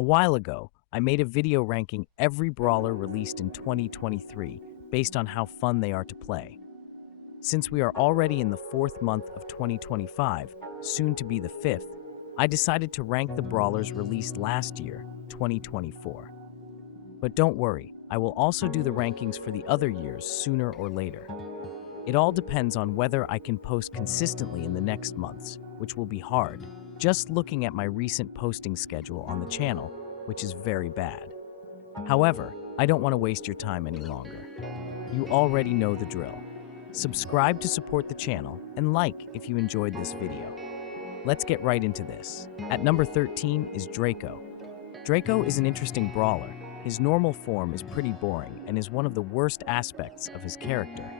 A while ago, I made a video ranking every brawler released in 2023 based on how fun they are to play. Since we are already in the fourth month of 2025, soon to be the fifth, I decided to rank the brawlers released last year, 2024. But don't worry, I will also do the rankings for the other years sooner or later. It all depends on whether I can post consistently in the next months, which will be hard, just looking at my recent posting schedule on the channel, which is very bad. However, I don't want to waste your time any longer. You already know the drill. Subscribe to support the channel and like if you enjoyed this video. Let's get right into this. At number 13 is Draco. Draco is an interesting brawler. His normal form is pretty boring and is one of the worst aspects of his character.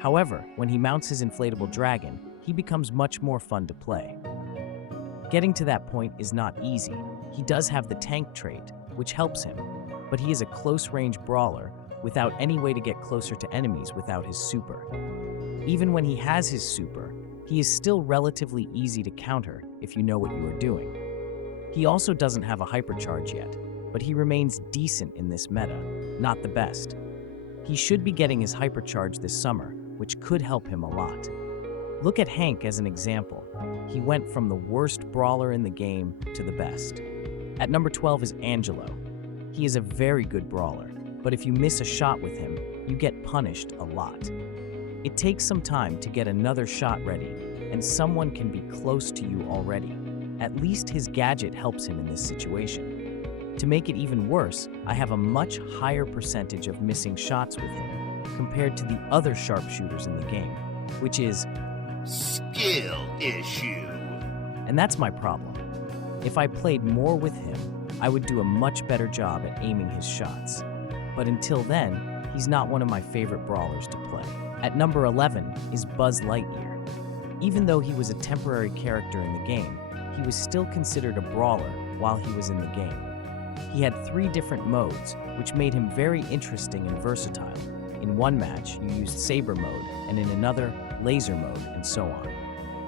However, when he mounts his inflatable dragon, he becomes much more fun to play. Getting to that point is not easy. He does have the tank trait, which helps him, but he is a close-range brawler without any way to get closer to enemies without his super. Even when he has his super, he is still relatively easy to counter if you know what you are doing. He also doesn't have a hypercharge yet, but he remains decent in this meta, not the best. He should be getting his hypercharge this summer, which could help him a lot. Look at Hank as an example. He went from the worst brawler in the game to the best. At number 12 is Angelo. He is a very good brawler, but if you miss a shot with him, you get punished a lot. It takes some time to get another shot ready, and someone can be close to you already. At least his gadget helps him in this situation. To make it even worse, I have a much higher percentage of missing shots with him compared to the other sharpshooters in the game, which is skill issue. And that's my problem. If I played more with him, I would do a much better job at aiming his shots. But until then, he's not one of my favorite brawlers to play. At number 11 is Buzz Lightyear. Even though he was a temporary character in the game, he was still considered a brawler while he was in the game. He had 3 different modes, which made him very interesting and versatile. In one match, you used Saber mode, and in another, Laser mode, and so on.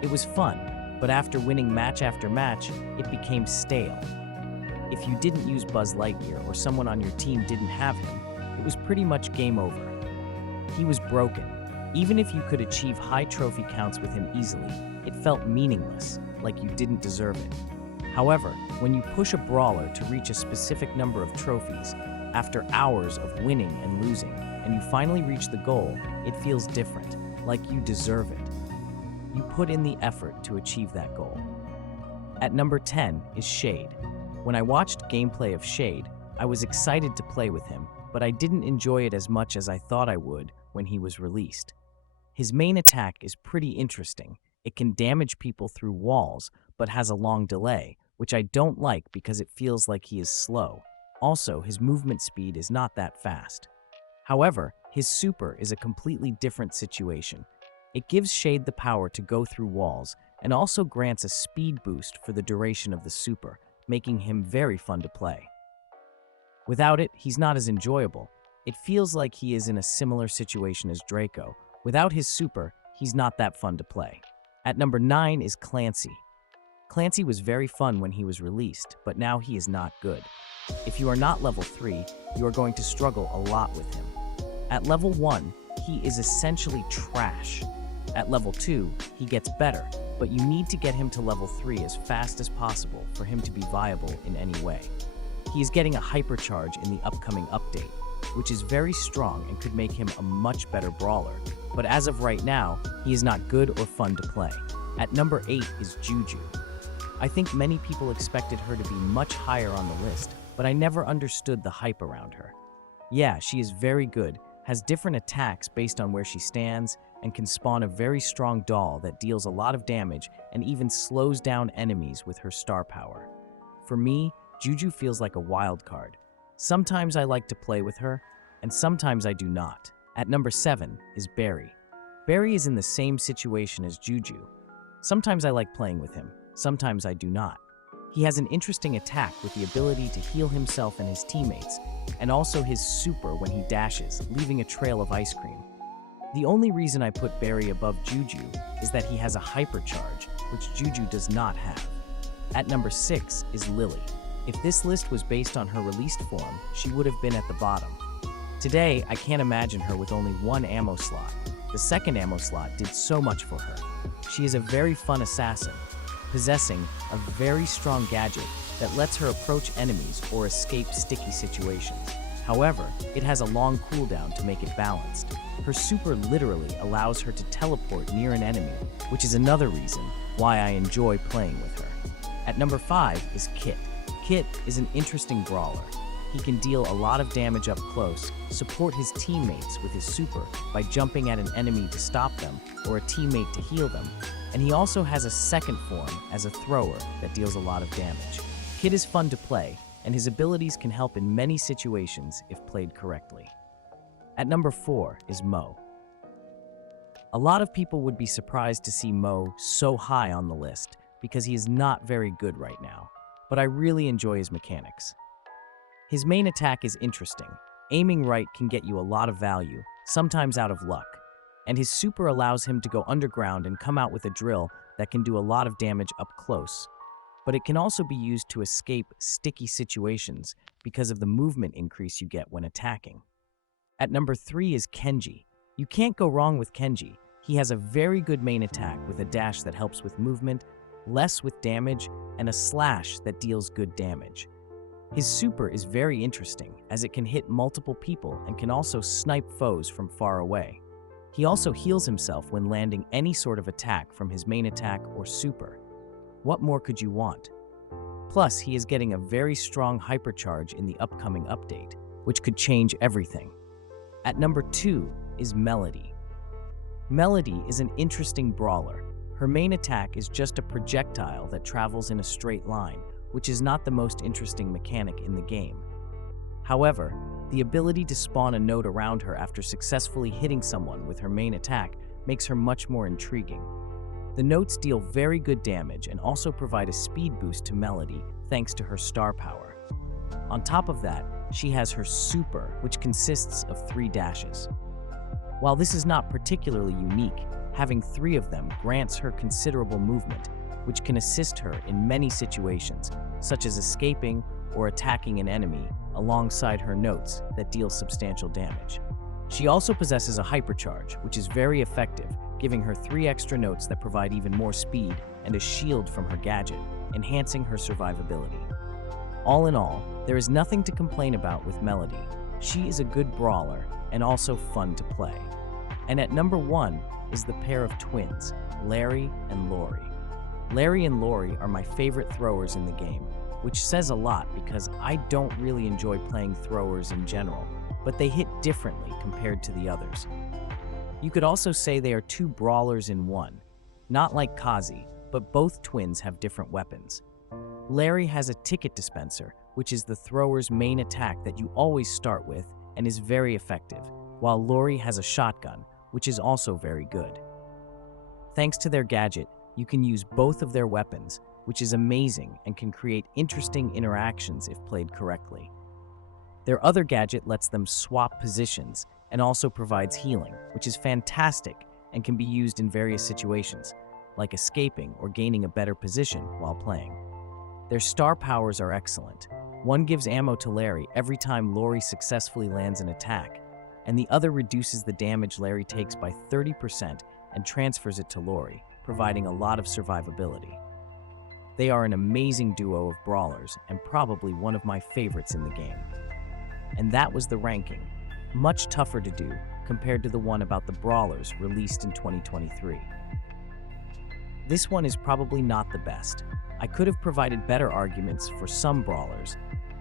It was fun, but after winning match after match, it became stale. If you didn't use Buzz Lightyear or someone on your team didn't have him, it was pretty much game over. He was broken. Even if you could achieve high trophy counts with him easily, it felt meaningless, like you didn't deserve it. However, when you push a brawler to reach a specific number of trophies, after hours of winning and losing, and you finally reach the goal, it feels different, like you deserve it. You put in the effort to achieve that goal. At number 10 is Shade. When I watched gameplay of Shade, I was excited to play with him, but I didn't enjoy it as much as I thought I would when he was released. His main attack is pretty interesting. It can damage people through walls, but has a long delay, which I don't like because it feels like he is slow. Also, his movement speed is not that fast. However, his super is a completely different situation. It gives Shade the power to go through walls and also grants a speed boost for the duration of the super, making him very fun to play. Without it, he's not as enjoyable. It feels like he is in a similar situation as Draco. Without his super, he's not that fun to play. At number 9 is Clancy. Clancy was very fun when he was released, but now he is not good. If you are not level 3, you are going to struggle a lot with him. At level 1, he is essentially trash. At level 2, he gets better, but you need to get him to level 3 as fast as possible for him to be viable in any way. He is getting a hypercharge in the upcoming update, which is very strong and could make him a much better brawler, but as of right now, he is not good or fun to play. At number 8 is Juju. I think many people expected her to be much higher on the list, but I never understood the hype around her. Yeah, she is very good, has different attacks based on where she stands, and can spawn a very strong doll that deals a lot of damage and even slows down enemies with her star power. For me, Juju feels like a wild card. Sometimes I like to play with her, and sometimes I do not. At number 7 is Barry. Barry is in the same situation as Juju. Sometimes I like playing with him, sometimes I do not. He has an interesting attack with the ability to heal himself and his teammates, and also his super when he dashes, leaving a trail of ice cream. The only reason I put Barry above Juju is that he has a hypercharge, which Juju does not have. At number 6 is Lily. If this list was based on her released form, she would have been at the bottom. Today, I can't imagine her with only one ammo slot. The second ammo slot did so much for her. She is a very fun assassin, possessing a very strong gadget that lets her approach enemies or escape sticky situations. However, it has a long cooldown to make it balanced. Her super literally allows her to teleport near an enemy, which is another reason why I enjoy playing with her. At number 5 is Kit. Kit is an interesting brawler. He can deal a lot of damage up close, support his teammates with his super by jumping at an enemy to stop them or a teammate to heal them, and he also has a second form as a thrower that deals a lot of damage. Kit is fun to play, and his abilities can help in many situations if played correctly. At number 4 is Mo. A lot of people would be surprised to see Mo so high on the list because he is not very good right now, but I really enjoy his mechanics. His main attack is interesting. Aiming right can get you a lot of value, sometimes out of luck, and his super allows him to go underground and come out with a drill that can do a lot of damage up close. But it can also be used to escape sticky situations because of the movement increase you get when attacking. At number 3 is Kenji. You can't go wrong with Kenji. He has a very good main attack with a dash that helps with movement, less with damage, and a slash that deals good damage. His super is very interesting as it can hit multiple people and can also snipe foes from far away. He also heals himself when landing any sort of attack from his main attack or super. What more could you want? Plus, he is getting a very strong hypercharge in the upcoming update, which could change everything. At number 2 is Melodie. Melodie is an interesting brawler. Her main attack is just a projectile that travels in a straight line, which is not the most interesting mechanic in the game. However, the ability to spawn a node around her after successfully hitting someone with her main attack makes her much more intriguing. The nodes deal very good damage and also provide a speed boost to Melodie thanks to her star power. On top of that, she has her super, which consists of 3 dashes. While this is not particularly unique, having 3 of them grants her considerable movement, which can assist her in many situations, such as escaping or attacking an enemy alongside her notes that deal substantial damage. She also possesses a hypercharge, which is very effective, giving her 3 extra notes that provide even more speed and a shield from her gadget, enhancing her survivability. All in all, there is nothing to complain about with Melodie. She is a good brawler and also fun to play. And at number 1 is the pair of twins, Lawrie and Lawrie. Lawrie and Lawrie are my favorite throwers in the game, which says a lot because I don't really enjoy playing throwers in general, but they hit differently compared to the others. You could also say they are 2 brawlers in one, not like Kazi, but both twins have different weapons. Lawrie has a ticket dispenser, which is the thrower's main attack that you always start with and is very effective, while Lawrie has a shotgun, which is also very good. Thanks to their gadget, you can use both of their weapons, which is amazing and can create interesting interactions if played correctly. Their other gadget lets them swap positions and also provides healing, which is fantastic and can be used in various situations, like escaping or gaining a better position while playing. Their star powers are excellent. One gives ammo to Lawrie every time Lawrie successfully lands an attack, and the other reduces the damage Lawrie takes by 30% and transfers it to Lawrie, providing a lot of survivability. They are an amazing duo of brawlers and probably one of my favorites in the game. And that was the ranking, much tougher to do compared to the one about the brawlers released in 2023. This one is probably not the best. I could have provided better arguments for some brawlers,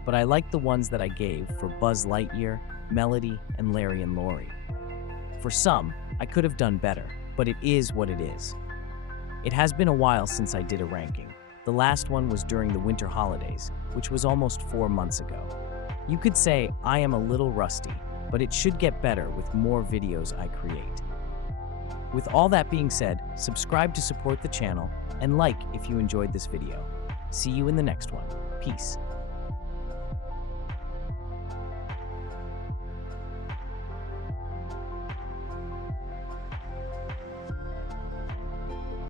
but I like the ones that I gave for Buzz Lightyear, Melodie, and Lawrie and Lawrie. For some, I could have done better, but it is what it is. It has been a while since I did a ranking. The last one was during the winter holidays, which was almost 4 months ago. You could say I am a little rusty, but it should get better with more videos I create. With all that being said, subscribe to support the channel and like if you enjoyed this video. See you in the next one. Peace.